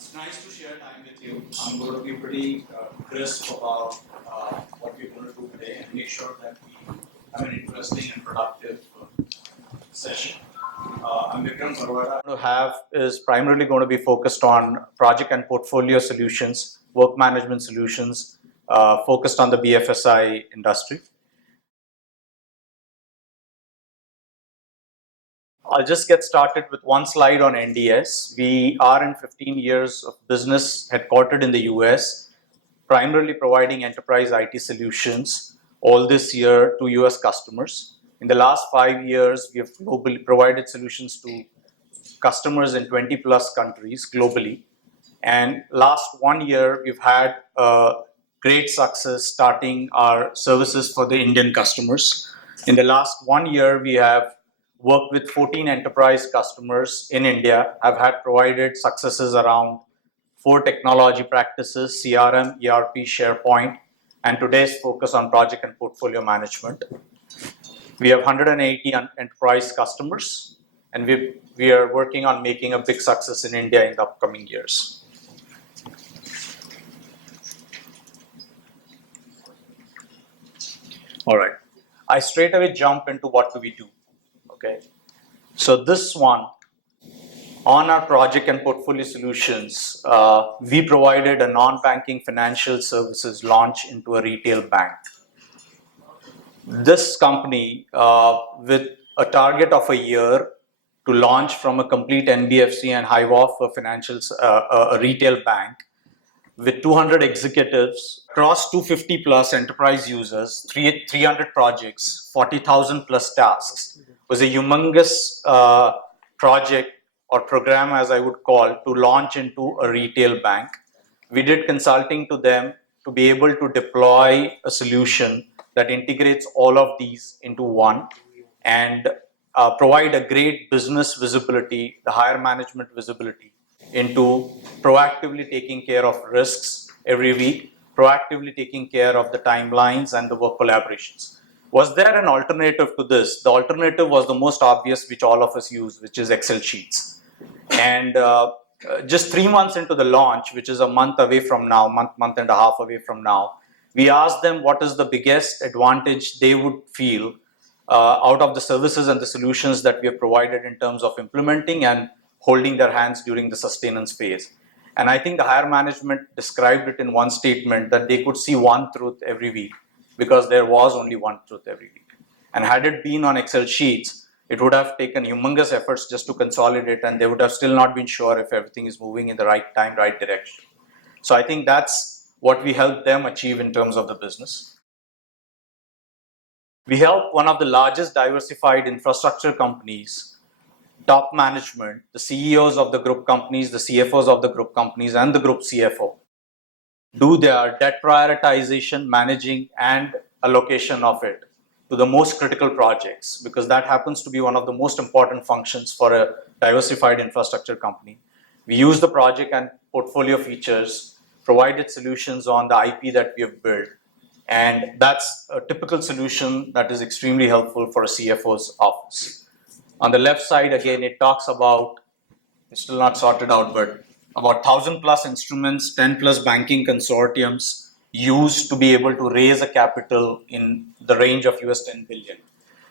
It's nice to share time with you. I'm going to be pretty crisp about what we're going to do today and make sure that we have an interesting and productive session. I'm Vikram Barwada. To have is primarily going to be focused on project and portfolio solutions, work management solutions, focused on the BFSI industry. I'll just get started with one slide on NDS. We are in 15 years of business, headquartered in the US, primarily providing enterprise IT solutions all this year to US customers. In the last 5 years, we have globally provided solutions to customers in 20 plus countries globally. And last 1 year, we've had great success starting our services for the Indian customers. In the last 1 year, we have worked with 14 enterprise customers in India. I've had provided successes around 4 technology practices: CRM, ERP, SharePoint, and today's focus on project and portfolio management. We have 180 enterprise customers, and we are working on making a big success in India in the upcoming years. All right. I straight away jump into what do we do. Okay. So this one, on our project and portfolio solutions, we provided a non-banking financial services launch into a retail bank. This company, with a target of a year to launch from a complete NBFC and HIVOF a retail bank, with 200 executives across 250 plus enterprise users, 300 projects, 40,000 plus tasks, was a humongous project or program, as I would call, to launch into a retail bank. We did consulting to them to be able to deploy a solution that integrates all of these into one and provide a great business visibility, the higher management visibility, into proactively taking care of risks every week, proactively taking care of the timelines and the work collaborations. Was there an alternative to this? The alternative was the most obvious, which all of us use, which is Excel sheets. And just 3 months into the launch, which is a month away from now, month and a half away from now, we asked them what is the biggest advantage they would feel out of the services and the solutions that we have provided in terms of implementing and holding their hands during the sustenance phase. And I think the higher management described it in one statement that they could see one truth every week because there was only one truth every week. And had it been on Excel sheets, it would have taken humongous efforts just to consolidate, and they would have still not been sure if everything is moving in the right time, right direction. So I think that's what we helped them achieve in terms of the business. We help one of the largest diversified infrastructure companies, top management, the CEOs of the group companies, the CFOs of the group companies, and the group CFO, do their debt prioritization, managing, and allocation of it to the most critical projects, because that happens to be one of the most important functions for a diversified infrastructure company. We use the project and portfolio features, provided solutions on the IP that we have built, and that's a typical solution that is extremely helpful for a CFO's office. On the left side, again, it talks about, it's still not sorted out, but about 1,000 plus instruments, 10 plus banking consortiums used to be able to raise a capital in the range of US 10 billion.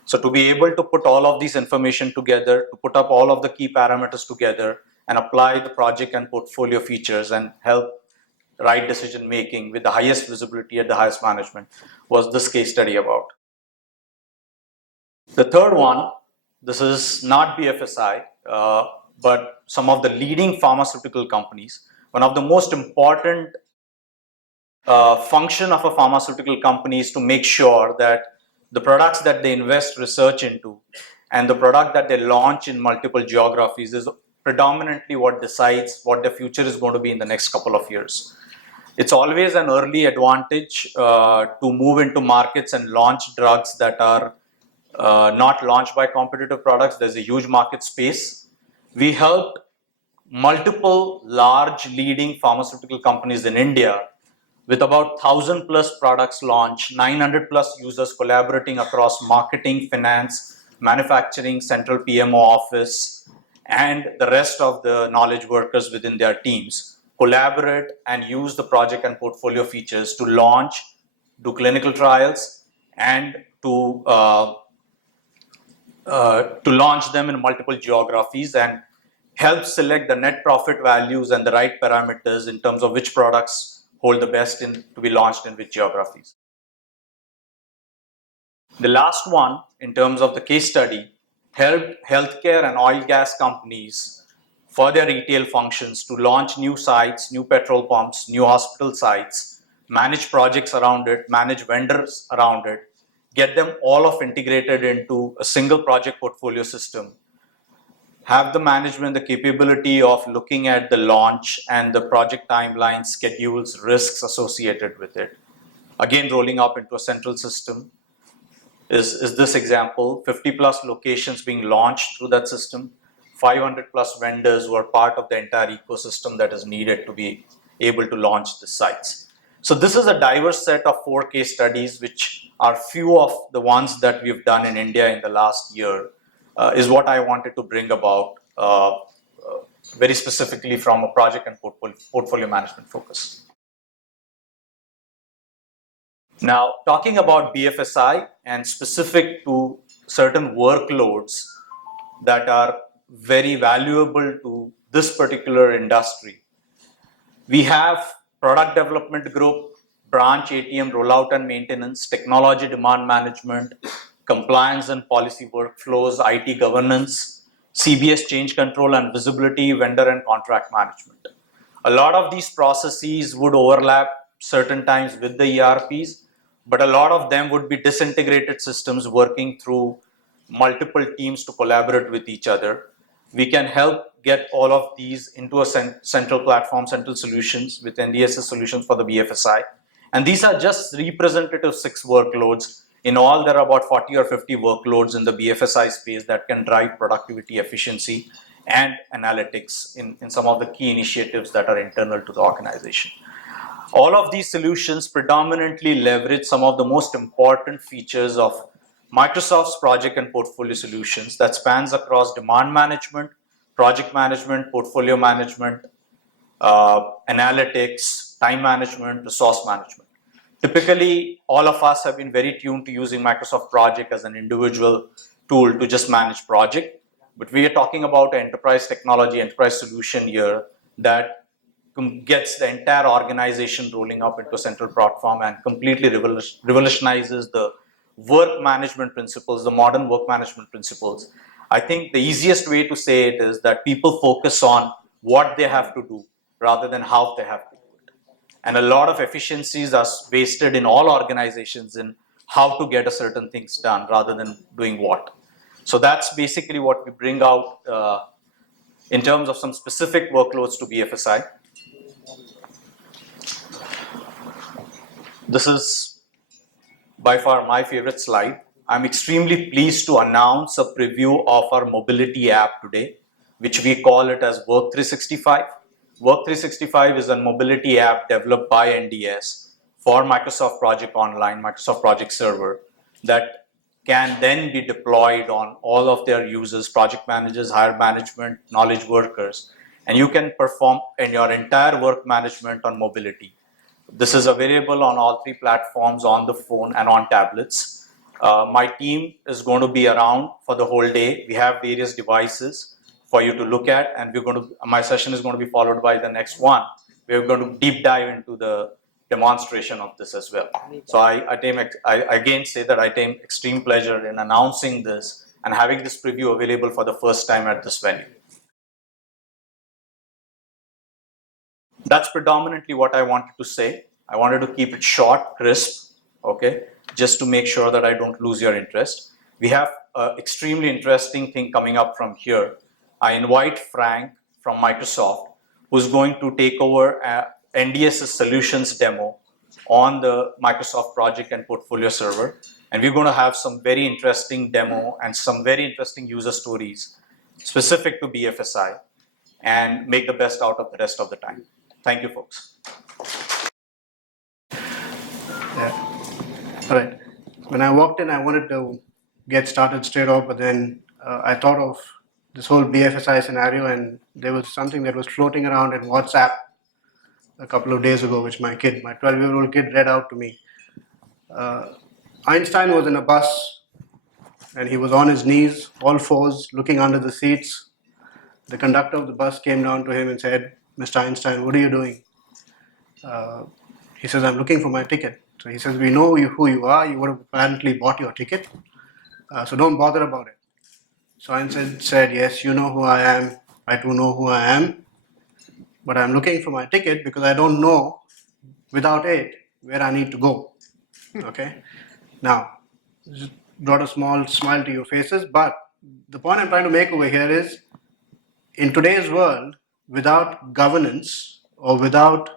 So to be able to put all of this information together, to put up all of the key parameters together and apply the project and portfolio features and help right decision making with the highest visibility at the highest management, was this case study about. The third one, this is not BFSI, but some of the leading pharmaceutical companies. One of the most important function of a pharmaceutical company is to make sure that the products that they invest research into and the product that they launch in multiple geographies is predominantly what decides what the future is going to be in the next couple of years. It's always an early advantage to move into markets and launch drugs that are not launched by competitive products. There's a huge market space. We helped multiple large leading pharmaceutical companies in India with about 1,000 plus products launched, 900 plus users collaborating across marketing, finance, manufacturing, central PMO office, and the rest of the knowledge workers within their teams collaborate and use the project and portfolio features to launch, do clinical trials, and to launch them in multiple geographies and help select the net profit values and the right parameters in terms of which products hold the best to be launched in which geographies. The last one, in terms of the case study, helped healthcare and oil gas companies for their retail functions to launch new sites, new petrol pumps, new hospital sites, manage projects around it, manage vendors around it, get them all of integrated into a single project portfolio system, have the management the capability of looking at the launch and the project timelines, schedules, risks associated with it. Again, rolling up into a central system is this example, 50 plus locations being launched through that system, 500 plus vendors who are part of the entire ecosystem that is needed to be able to launch the sites. So this is a diverse set of 4 case studies, which are few of the ones that we've done in India in the last year, is what I wanted to bring about very specifically from a project and portfolio management focus. Now, talking about BFSI and specific to certain workloads that are very valuable to this particular industry, we have product development group, branch ATM rollout and maintenance, technology demand management, compliance and policy workflows, IT governance, CBS change control and visibility, vendor and contract management. A lot of these processes would overlap certain times with the ERPs, but a lot of them would be disintegrated systems working through multiple teams to collaborate with each other. We can help get all of these into a central platform, central solutions with NDS solutions for the BFSI. And these are just representative 6 workloads. In all, there are about 40 or 50 workloads in the BFSI space that can drive productivity, efficiency, and analytics in some of the key initiatives that are internal to the organization. All of these solutions predominantly leverage some of the most important features of Microsoft's project and portfolio solutions that spans across demand management, project management, portfolio management, analytics, time management, resource management. Typically, all of us have been very tuned to using Microsoft Project as an individual tool to just manage project. But we are talking about enterprise technology, enterprise solution here that gets the entire organization rolling up into a central platform and completely revolutionizes the work management principles, the modern work management principles. I think the easiest way to say it is that people focus on what they have to do rather than how they have to do it. And a lot of efficiencies are wasted in all organizations in how to get a certain things done rather than doing what. So that's basically what we bring out in terms of some specific workloads to BFSI. This is by far my favorite slide. I'm extremely pleased to announce a preview of our mobility app today, which we call it as Work 365. Work 365 is a mobility app developed by NDS for Microsoft Project Online, Microsoft Project Server, that can then be deployed on all of their users, project managers, hire management, knowledge workers, and you can perform in your entire work management on mobility. This is available on all 3 platforms, on the phone and on tablets. My team is going to be around for the whole day. We have various devices for you to look at, and my session is going to be followed by the next one. We're going to deep dive into the demonstration of this as well. So I again say that I take extreme pleasure in announcing this and having this preview available for the first time at this venue. That's predominantly what I wanted to say. I wanted to keep it short, crisp, okay, just to make sure that I don't lose your interest. We have an extremely interesting thing coming up from here. I invite Frank from Microsoft, who's going to take over NDS's solutions demo on the Microsoft Project and Portfolio Server. And we're going to have some very interesting demo and some very interesting user stories specific to BFSI and make the best out of the rest of the time. Thank you, folks. Yeah. All right. When I walked in, I wanted to get started straight off, but then I thought of this whole BFSI scenario, and there was something that was floating around in WhatsApp a couple of days ago, which my 12-year-old kid, read out to me. Einstein was in a bus and he was on his knees, all fours, looking under the seats. The conductor of the bus came down to him and said, "Mr. Einstein, what are you doing?" He says, "I'm looking for my ticket." So he says, "We know who you are. You would have apparently bought your ticket. So don't bother about it." So Einstein said, "Yes, you know who I am. I too know who I am. But I'm looking for my ticket because I don't know without it where I need to go." Okay. Now, just brought a small smile to your faces, but the point I'm trying to make over here is, in today's world, without governance or without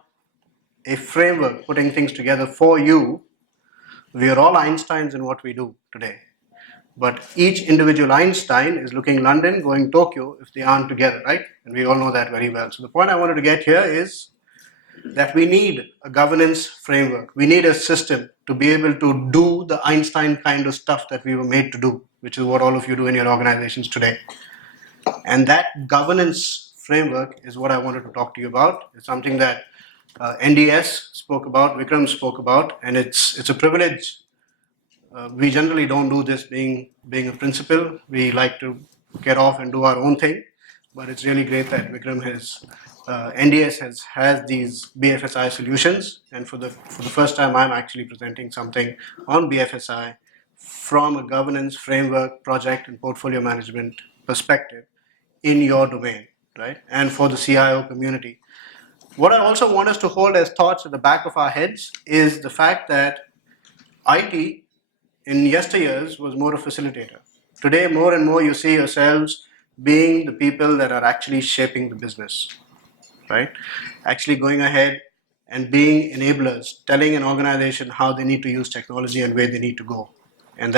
a framework putting things together for you, we are all Einsteins in what we do today. But each individual Einstein is looking London, going Tokyo if they aren't together, right? And we all know that very well. So the point I wanted to get here is that we need a governance framework. We need a system to be able to do the Einstein kind of stuff that we were made to do, which is what all of you do in your organizations today. And that governance framework is what I wanted to talk to you about. It's something that NDS spoke about, Vikram spoke about, and it's a privilege. We generally don't do this being a principal. We like to get off and do our own thing, but it's really great that Vikram has NDS has these BFSI solutions, and for the first time, I'm actually presenting something on BFSI from a governance framework, project, and portfolio management perspective in your domain, right? And for the CIO community. What I also want us to hold as thoughts at the back of our heads is the fact that IT in yesteryears was more a facilitator. Today, more and more you see yourselves being the people that are actually shaping the business, right? Actually going ahead and being enablers, telling an organization how they need to use technology and where they need to go. And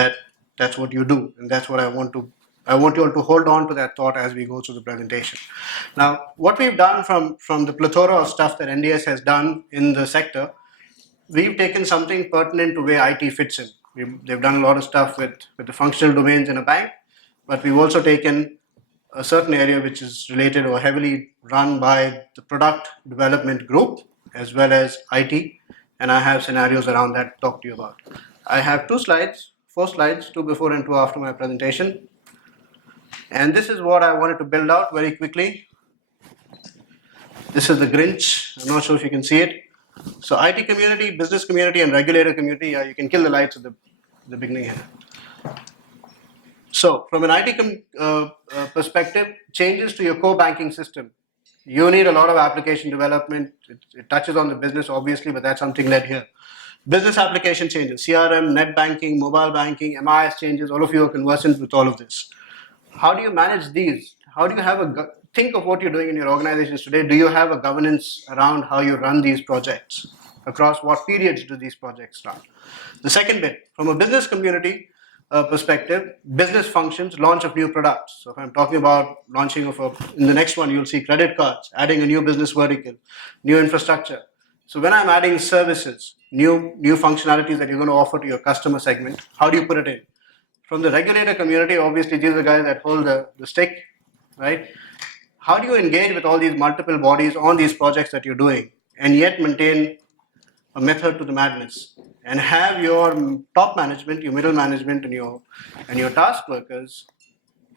that's what you do. And that's what I want you all to hold on to that thought as we go through the presentation. Now, what we've done from the plethora of stuff that NDS has done in the sector, we've taken something pertinent to where IT fits in. They've done a lot of stuff with the functional domains in a bank, but we've also taken a certain area which is related or heavily run by the product development group as well as IT, and I have scenarios around that to talk to you about. I have four slides, two before and two after my presentation, and this is what I wanted to build out very quickly. This is the Grinch. I'm not sure if you can see it. So IT community, business community, and regulator community. You can kill the lights at the beginning here. So from an IT perspective, changes to your core banking system. You need a lot of application development. It touches on the business, obviously, but that's something led here. Business application changes, CRM, net banking, mobile banking, MIS changes. All of you are conversant with all of this. How do you manage these? How do you have think of what you're doing in your organizations today? Do you have a governance around how you run these projects? Across what periods do these projects run? The second bit, from a business community perspective, business functions, launch of new products. So if I'm talking about launching in the next one, you'll see credit cards, adding a new business vertical, new infrastructure. So when I'm adding services, new functionalities that you're going to offer to your customer segment, how do you put it in? From the regulator community, obviously these are the guys that hold the stick, right? How do you engage with all these multiple bodies on these projects that you're doing and yet maintain a method to the madness and have your top management, your middle management, and your task workers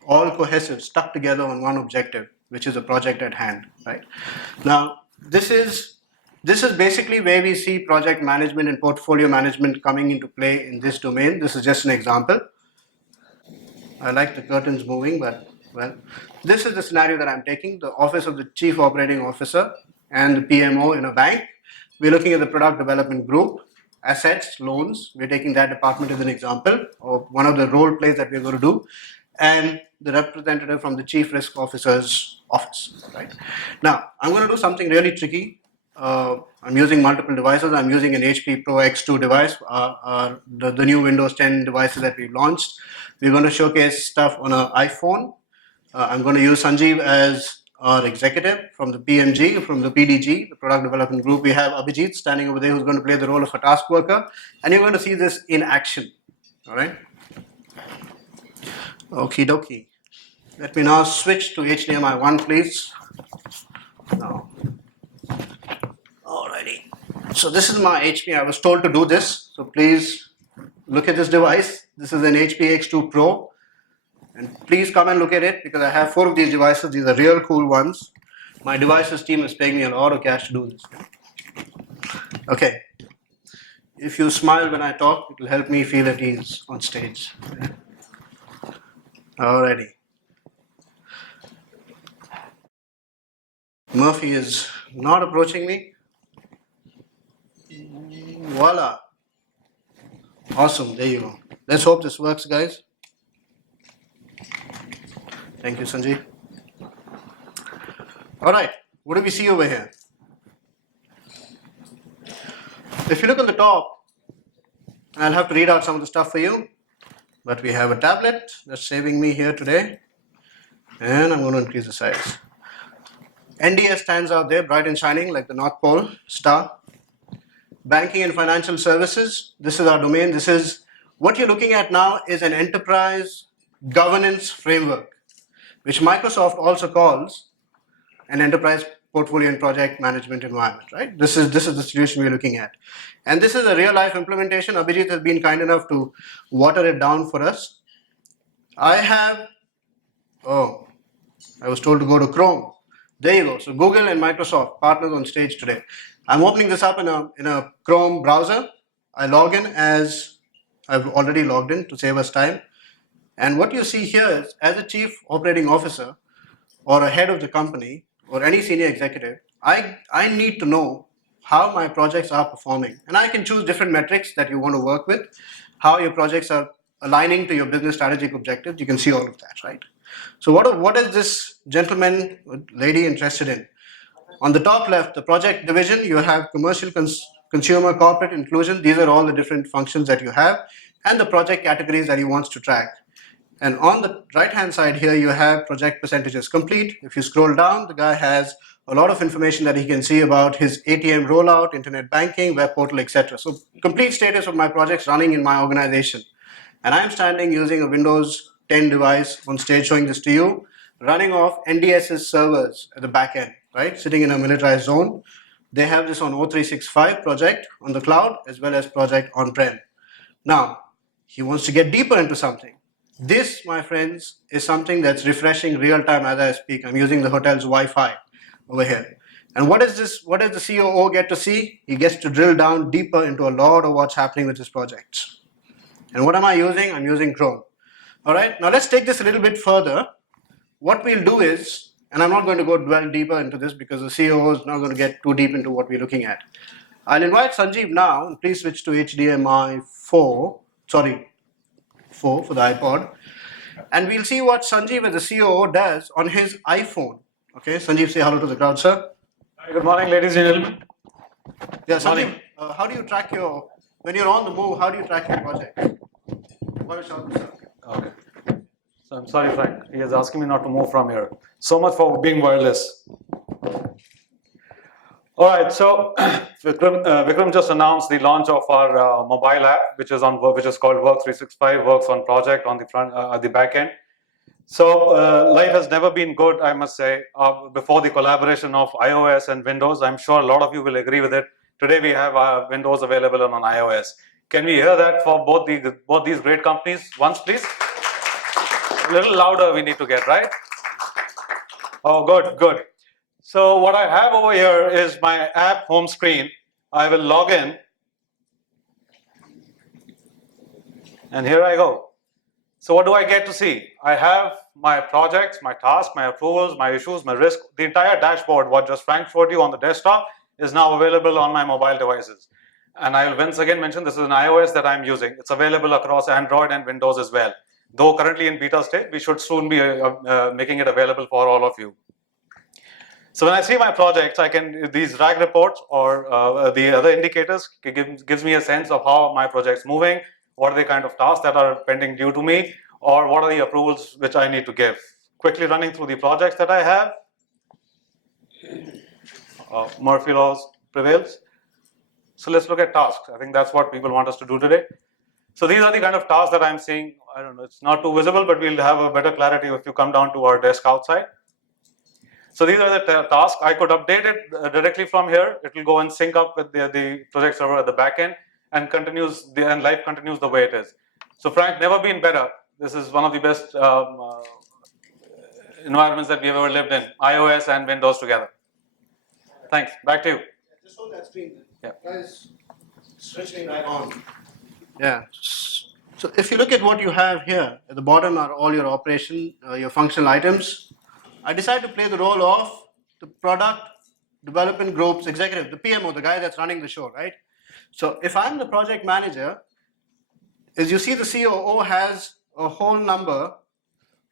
all cohesive, stuck together on one objective, which is a project at hand, right? Now, this is basically where we see project management and portfolio management coming into play in this domain. This is just an example. I like the curtains moving, but well, this is the scenario that I'm taking, the office of the chief operating officer and the PMO in a bank. We're looking at the product development group, assets, loans. We're taking that department as an example of one of the role plays that we're going to do, and the representative from the chief risk officer's office, right? Now, I'm going to do something really tricky. I'm using multiple devices. I'm using an HP Pro X2 device, the new Windows 10 devices that we've launched. We're going to showcase stuff on an iPhone. I'm going to use Sanjeev as our executive from the PMG, from the PDG, the product development group. We have Abhijit standing over there who's going to play the role of a task worker. And you're going to see this in action. All right. Okie dokie. Let me now switch to HDMI 1, please. Now. All So this is my HP. I was told to do this. So please look at this device. This is an HP X2 Pro. And please come and look at it because I have 4 of these devices. These are real cool ones. My devices team is paying me a lot of cash to do this. Okay. If you smile when I talk, it will help me feel at ease on stage. Alrighty. Murphy is not approaching me. Voila. Awesome. There you go. Let's hope this works, guys. Thank you, Sanjeev. All right. What do we see over here? If you look on the top, I'll have to read out some of the stuff for you. But we have a tablet that's saving me here today. And I'm going to increase the size. NDS stands out there, bright and shining like the North Pole star. Banking and financial services. This is our domain. This is what you're looking at now is an enterprise governance framework, which Microsoft also calls an enterprise portfolio and project management environment, right? This is the solution we're looking at. And this is a real life implementation. Abhijit has been kind enough to water it down for us. I was told to go to Chrome. There you go. So Google and Microsoft partners on stage today. I'm opening this up in a Chrome browser. I log in as I've already logged in to save us time. And what you see here is, as a chief operating officer or a head of the company or any senior executive, I need to know how my projects are performing. And I can choose different metrics that you want to work with, how your projects are aligning to your business strategic objectives. You can see all of that, right? So what is this gentleman or lady interested in? On the top left, the project division, you have commercial, consumer, corporate, inclusion. These are all the different functions that you have and the project categories that he wants to track. And on the right-hand side here, you have project percentages complete. If you scroll down, the guy has a lot of information that he can see about his ATM rollout, internet banking, web portal, etc. So complete status of my projects running in my organization. And I'm standing using a Windows 10 device on stage showing this to you, running off NDS's servers at the back end, right? Sitting in a militarized zone. They have this on O365 project on the cloud as well as project on-prem. Now, he wants to get deeper into something. This, my friends, is something that's refreshing real time as I speak. I'm using the hotel's Wi-Fi over here. And what is this? What does the COO get to see? He gets to drill down deeper into a lot of what's happening with his projects. And what am I using? I'm using Chrome. All right, now let's take this a little bit further. What we'll do is, and I'm not going to go dwell deeper into this because the COO is not going to get too deep into what we're looking at. I'll invite Sanjeev now, and please switch to HDMI 4 for the iPod. And we'll see what Sanjeev as the COO does on his iPhone. Okay, Sanjeev, say hello to the crowd, sir. Hi, good morning, ladies and gentlemen. Yeah, Sanjeev, how do you track when you're on the move, how do you track your project? What is your sir? Okay. So I'm sorry, Frank. He is asking me not to move from here. So much for being wireless. All right. So Vikram just announced the launch of our mobile app, which is called Work 365. Works on project on the front, at the back end. So life has never been good, I must say. Before the collaboration of iOS and Windows, I'm sure a lot of you will agree with it. Today we have Windows available on iOS. Can we hear that for both these great companies once, please? A little louder we need to get, right? Oh, good. So what I have over here is my app home screen. I will log in. And here I go. So what do I get to see? I have my projects, my tasks, my approvals, my issues, my risk. The entire dashboard, what just Frank showed you on the desktop, is now available on my mobile devices. And I will once again mention this is an iOS that I'm using. It's available across Android and Windows as well. Though currently in beta state, we should soon be making it available for all of you. So when I see my projects, these RAG reports or the other indicators gives me a sense of how my project's moving, what are the kind of tasks that are pending due to me, or what are the approvals which I need to give. Quickly running through the projects that I have. Murphy laws prevails. So let's look at tasks. I think that's what people want us to do today. So these are the kind of tasks that I'm seeing. I don't know, it's not too visible, but we'll have a better clarity if you come down to our desk outside. So these are the tasks. I could update it directly from here. It will go and sync up with the project server at the back end and and life continues the way it is. So Frank, never been better. This is one of the best environments that we've ever lived in, iOS and Windows together. Thanks. Back to you. Just hold that screen. Yeah. Guys, switching right on. Yeah. So if you look at what you have here, at the bottom are all your your functional items. I decided to play the role of the product development group's executive, the PMO, the guy that's running the show, right? So if I'm the project manager, as you see, the COO has a whole number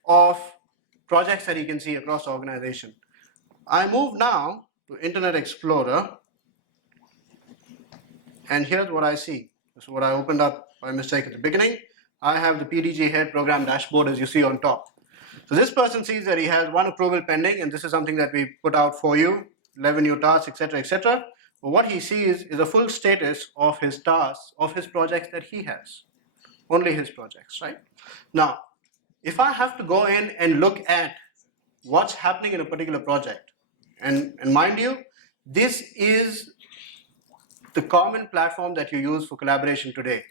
of projects that he can see across the organization. I move now to Internet Explorer, and here's what I see. This is what I opened up by mistake at the beginning. I have the PDG head program dashboard, as you see on top. So this person sees that he has one approval pending, and this is something that we put out for you, 11 new tasks, etc., etc. But what he sees is a full status of his tasks, of his projects that he has. Only his projects, right? Now, if I have to go in and look at what's happening in a particular project, and mind you, this is the common platform that you use for collaboration today.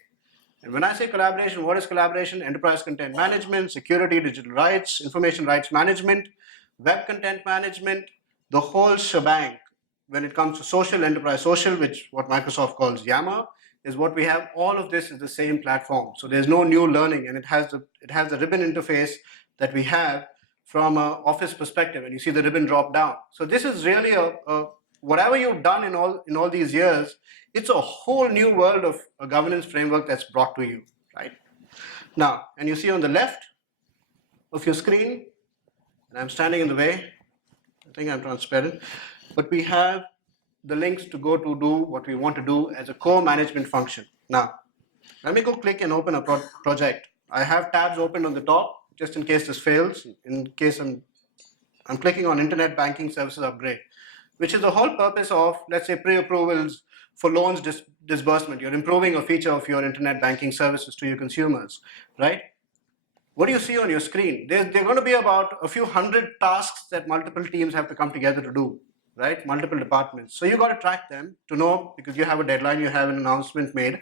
And when I say collaboration, what is collaboration? Enterprise content management, security, digital rights, information rights management, web content management, the whole shebang. When it comes to social, enterprise social, which what Microsoft calls Yammer, is what we have. All of this is the same platform. So there's no new learning, and it has the ribbon interface that we have from an Office perspective, and you see the ribbon drop down. So this is really a whatever you've done in all these years, it's a whole new world of a governance framework that's brought to you, right? Now, and you see on the left of your screen, and I'm standing in the way, I think I'm transparent, but we have the links to go to do what we want to do as a core management function. Now, let me go click and open a project. I have tabs open on the top, just in case this fails, in case I'm clicking on Internet Banking Services Upgrade, which is the whole purpose of, let's say, pre-approvals for loans disbursement. You're improving a feature of your internet banking services to your consumers, right? What do you see on your screen? They're going to be about a few hundred tasks that multiple teams have to come together to do, right? Multiple departments. So you got to track them to know, because you have a deadline, you have an announcement made,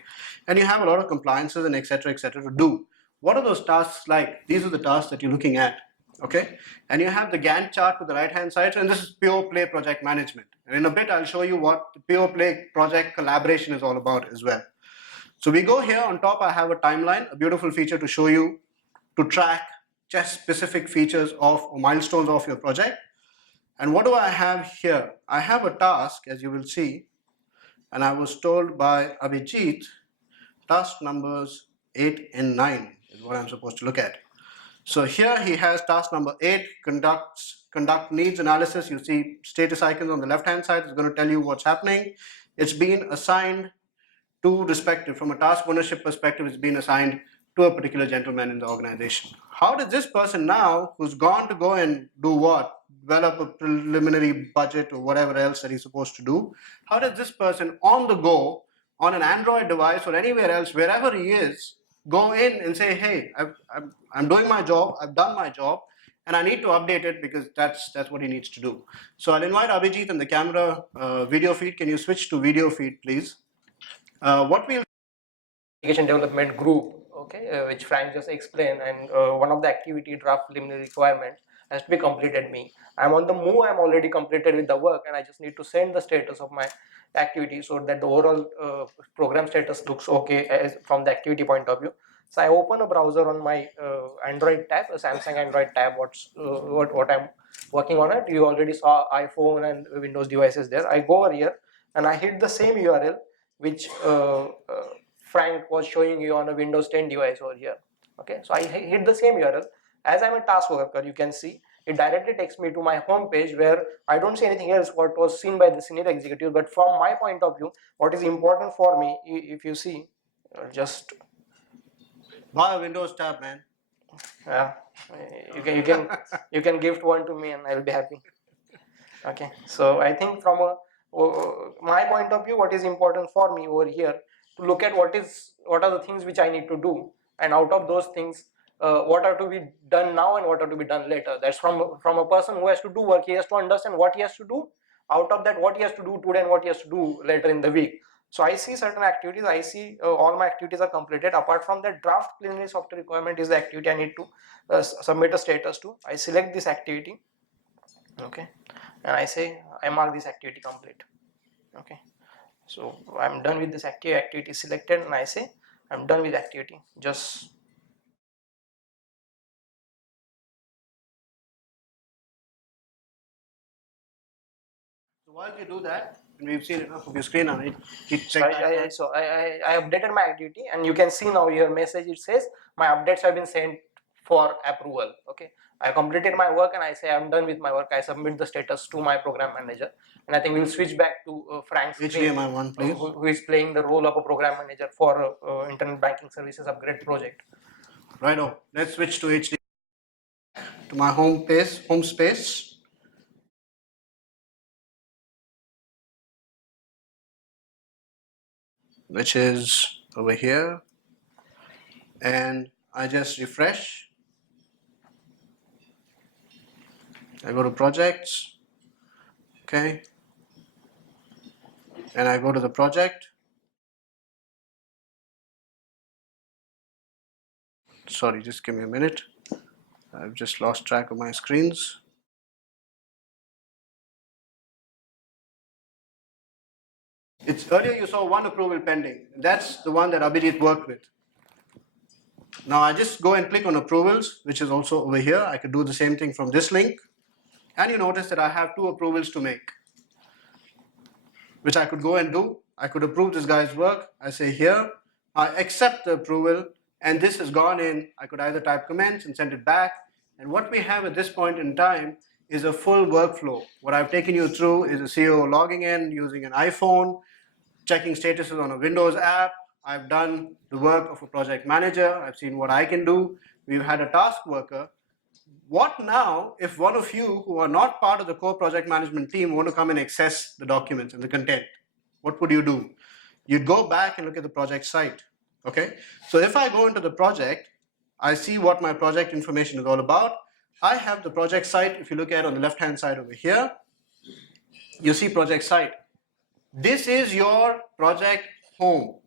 and you have a lot of compliances and et cetera, to do. What are those tasks like? These are the tasks that you're looking at. Okay, and you have the Gantt chart to the right hand side, and this is pure play project management. And in a bit, I'll show you what the pure play project collaboration is all about as well. So we go here on top, I have a timeline, a beautiful feature to show you, to track just specific features of or milestones of your project. And what do I have here? I have a task, as you will see, and I was told by Abhijit, task numbers 8 and 9 is what I'm supposed to look at. So here he has task number 8, conduct needs analysis. You see status icons on the left hand side. It's going to tell you what's happening. It's been assigned to respective, from a task ownership perspective, it's been assigned to a particular gentleman in the organization. How does this person now, who's gone to go and do what? Develop a preliminary budget or whatever else that he's supposed to do. How does this person on the go, on an Android device or anywhere else, wherever he is, go in and say, hey, I'm doing my job, I've done my job, and I need to update it because that's what he needs to do. So I'll invite Abhijit and the camera video feed. Can you switch to video feed, please? What we'll application development group, okay, which Frank just explained, and one of the activity draft preliminary requirement has to be completed me. I'm on the move, I'm already completed with the work, and I just need to send the status of my activity so that the overall program status looks okay as from the activity point of view. So I open a browser on my Android tab, a Samsung Android tab, what I'm working on it. You already saw iPhone and Windows devices there. I go over here and I hit the same URL which Frank was showing you on a Windows 10 device over here. Okay, so I hit the same URL. As I'm a task worker, you can see it directly takes me to my home page where I don't see anything else what was seen by the senior executive. But from my point of view, what is important for me, if you see, just buy a Windows tab, man. Yeah, you can gift one to me and I'll be happy. Okay, so I think from my point of view, what is important for me over here to look at what are the things which I need to do, and out of those things, what are to be done now and what are to be done later. That's from a person who has to do work. He has to understand what he has to do. Out of that, what he has to do today and what he has to do later in the week. So I see certain activities. I see all my activities are completed. Apart from that, draft preliminary software requirement is the activity I need to submit a status to. I select this activity, okay, and I say I mark this activity complete. Okay, so I'm done with this activity selected, and I say I'm done with activity. Just So while you do that, and we've seen enough of your screen on it, so I updated my activity, and you can see now your message. It says my updates have been sent for approval. Okay, I completed my work, and I say I'm done with my work. I submit the status to my program manager, and I think we'll switch back to Frank's screen, HDMI1, please. who is playing the role of a program manager for internet banking services upgrade project. Right on. Let's switch to HD, to my home space. Which is over here, and I just refresh. I go to projects, okay, and I go to the project. Sorry, just give me a minute. I've just lost track of my screens. It's earlier you saw one approval pending. That's the one that Abhijit worked with. Now I just go and click on approvals, which is also over here. I could do the same thing from this link. And you notice that I have 2 approvals to make, which I could go and do. I could approve this guy's work. I say here, I accept the approval, and this has gone in. I could either type comments and send it back. And what we have at this point in time is a full workflow. What I've taken you through is a CEO logging in using an iPhone, checking statuses on a Windows app. I've done the work of a project manager. I've seen what I can do. We've had a task worker. What now if one of you who are not part of the core project management team want to come and access the documents and the content? What would you do? You'd go back and look at the project site. Okay, so if I go into the project, I see what my project information is all about. I have the project site. If you look at it on the left hand side over here, you see project site. This is your project home.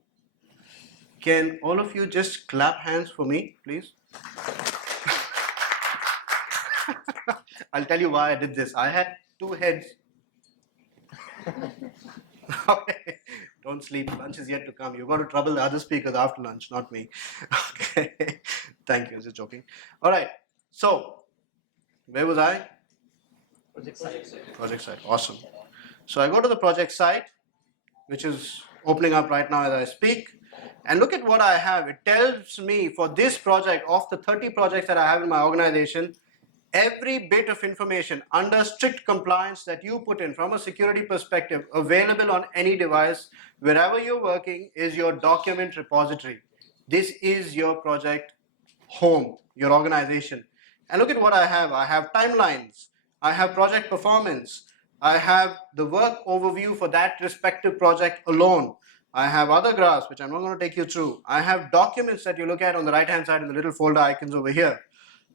Can all of you just clap hands for me, please? I'll tell you why I did this. I had 2 heads. Okay. Don't sleep. Lunch is yet to come. You're going to trouble the other speakers after lunch, not me. Okay. Thank you. Just joking. All right. So, where was I? Project site. Awesome. So I go to the project site, which is opening up right now as I speak. And look at what I have. It tells me for this project, of the 30 projects that I have in my organization, every bit of information under strict compliance that you put in from a security perspective, available on any device, wherever you're working, is your document repository. This is your project home, your organization. And look at what I have. I have timelines. I have project performance. I have the work overview for that respective project alone. I have other graphs, which I'm not going to take you through. I have documents that you look at on the right-hand side in the little folder icons over here.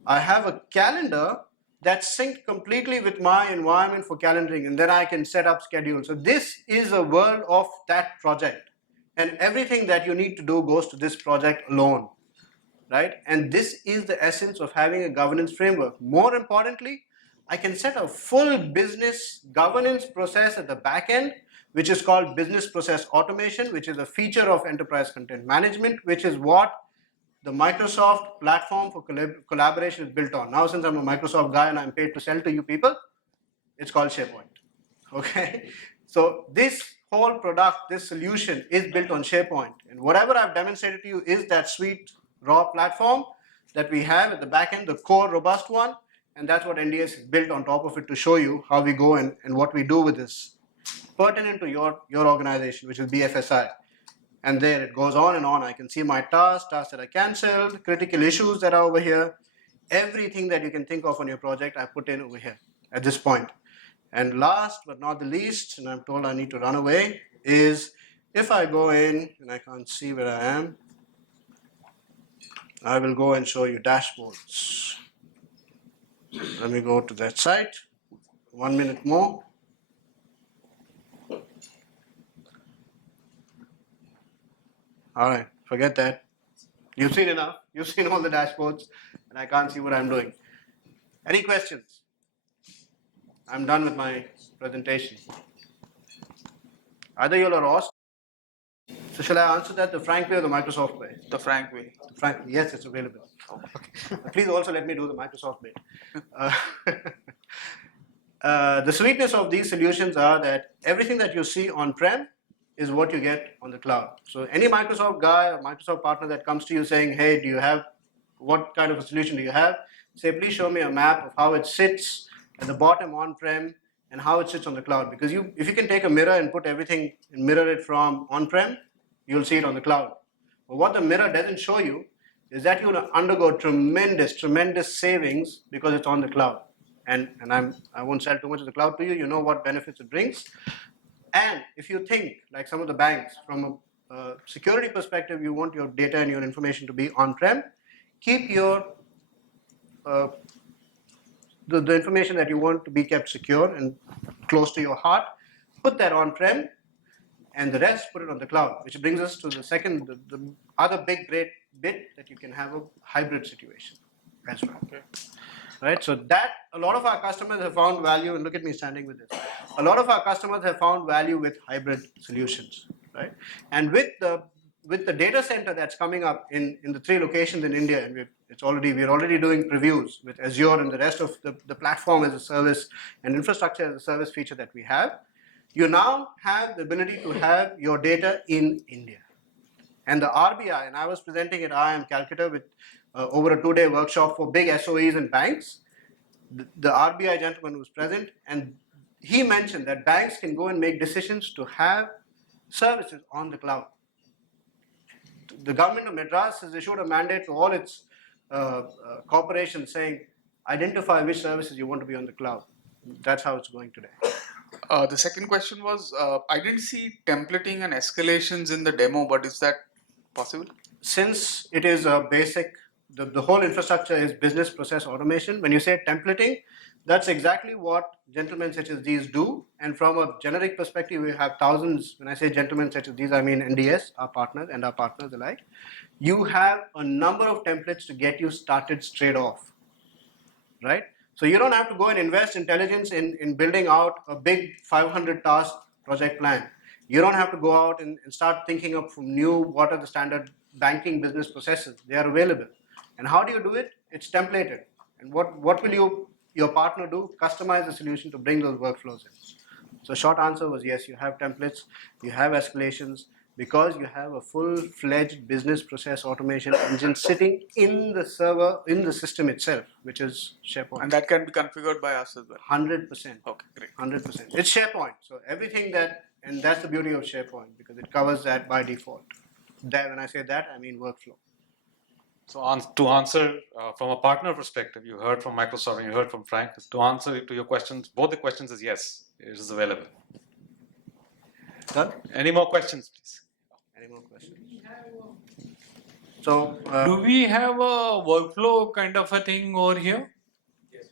I have a calendar that's synced completely with my environment for calendaring, and then I can set up schedules. So this is a world of that project, and everything that you need to do goes to this project alone, right? And this is the essence of having a governance framework. More importantly, I can set a full business governance process at the back end, which is called business process automation, which is a feature of enterprise content management, which is what the Microsoft platform for collaboration is built on. Now, since I'm a Microsoft guy and I'm paid to sell to you people, it's called SharePoint. Okay, so this whole product, this solution is built on SharePoint, and whatever I've demonstrated to you is that sweet raw platform that we have at the back end, the core robust one, and that's what NDS is built on top of it to show you how we go and what we do with this, pertinent to your organization, which is BFSI. And there it goes on and on. I can see my tasks that I cancelled, critical issues that are over here, everything that you can think of on your project I put in over here at this point. And last but not the least, and I'm told I need to run away, is if I go in and I can't see where I am, I will go and show you dashboards. Let me go to that site. 1 minute more. All right, forget that. You've seen enough. You've seen all the dashboards, and I can't see what I'm doing. Any questions? I'm done with my presentation. Either you'll or Ross. So shall I answer that the Frank way or the Microsoft way? The frank way. Frank, yes, it's available. Please also let me do the Microsoft bit. Uh, the sweetness of these solutions are that everything that you see on-prem is what you get on the cloud. So any Microsoft guy or Microsoft partner that comes to you saying, hey, what kind of a solution do you have? Say, please show me a map of how it sits at the bottom on-prem and how it sits on the cloud. Because if you can take a mirror and put everything and mirror it from on-prem, you'll see it on the cloud. But what the mirror doesn't show you is that you'll undergo tremendous savings because it's on the cloud. And I won't sell too much of the cloud to you. You know what benefits it brings. And if you think, like some of the banks, from a security perspective, you want your data and your information to be on-prem, keep your the information that you want to be kept secure and close to your heart, put that on-prem, and the rest put it on the cloud, which brings us to the second, the other big great bit, that you can have a hybrid situation as well. Okay. Right, so that a lot of our customers have found value, and look at me standing with this. A lot of our customers have found value with hybrid solutions, right? And with the data center that's coming up in the 3 locations in India, and we're already doing previews with Azure and the rest of the platform as a service and infrastructure as a service feature that we have. You now have the ability to have your data in India. And the RBI, and I was presenting at IIM Calcutta with over a 2-day workshop for big SOEs and banks. The RBI gentleman was present, and he mentioned that banks can go and make decisions to have services on the cloud. The government of Madras has issued a mandate to all its corporations saying, identify which services you want to be on the cloud. That's how it's going today. The second question was, I didn't see templating and escalations in the demo, but is that possible? Since it is a basic, the whole infrastructure is business process automation. When you say templating, that's exactly what gentlemen such as these do. And from a generic perspective, we have thousands. When I say gentlemen such as these, I mean NDS, our partners and our partners alike. You have a number of templates to get you started straight off, right? So you don't have to go and invest intelligence in building out a big 500 task project plan. You don't have to go out and start thinking of from new, what are the standard banking business processes. They are available. And how do you do it? It's templated. And what will your partner do? Customize the solution to bring those workflows in. So short answer was yes, you have templates, you have escalations, because you have a full-fledged business process automation engine sitting in the server, in the system itself, which is SharePoint. And that can be configured by us as well. 100%. Okay, great. 100%. It's SharePoint. So everything and that's the beauty of SharePoint, because it covers that by default. When I say that, I mean workflow. So to answer from a partner perspective, you heard from Microsoft and you heard from Frank. To answer to your questions, both the questions is yes, it is available. Done? Any more questions, please? Any more questions? So, Do we have a workflow kind of a thing over here?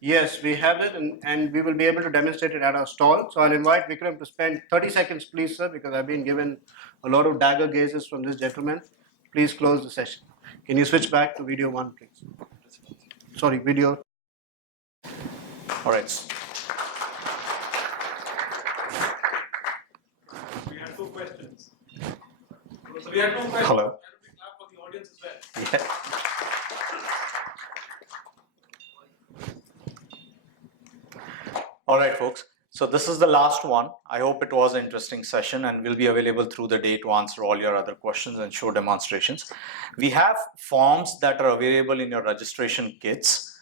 yes, we have it, and we will be able to demonstrate it at our stall. So I'll invite Vikram to spend 30 seconds, please, sir, because I've been given a lot of dagger gazes from this gentleman. Please close the session. Can you switch back to video 1, please? Sorry, video. All right. We had 2 questions. So we had 2 questions. Hello. Why don't we clap for the audience as well? Yeah. All right, folks. So this is the last one. I hope it was an interesting session, and will be available through the day to answer all your other questions and show demonstrations. We have forms that are available in your registration kits.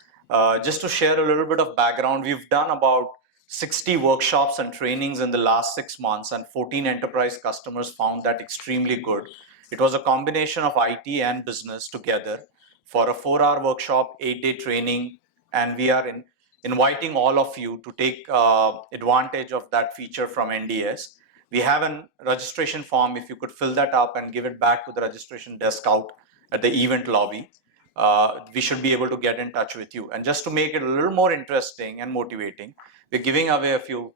Just to share a little bit of background, we've done about 60 workshops and trainings in the last 6 months, and 14 enterprise customers found that extremely good. It was a combination of IT and business together for a 4-hour workshop, 8-day training, and we are inviting all of you to take advantage of that feature from NDS. We have a registration form. If you could fill that up and give it back to the registration desk out at the event lobby. we should be able to get in touch with you. And just to make it a little more interesting and motivating, we're giving away a few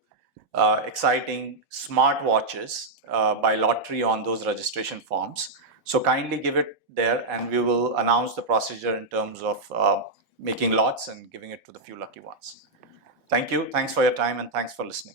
exciting smart watches by lottery on those registration forms. So kindly give it there, and we will announce the procedure in terms of making lots and giving it to the few lucky ones. Thank you. Thanks for your time, and thanks for listening.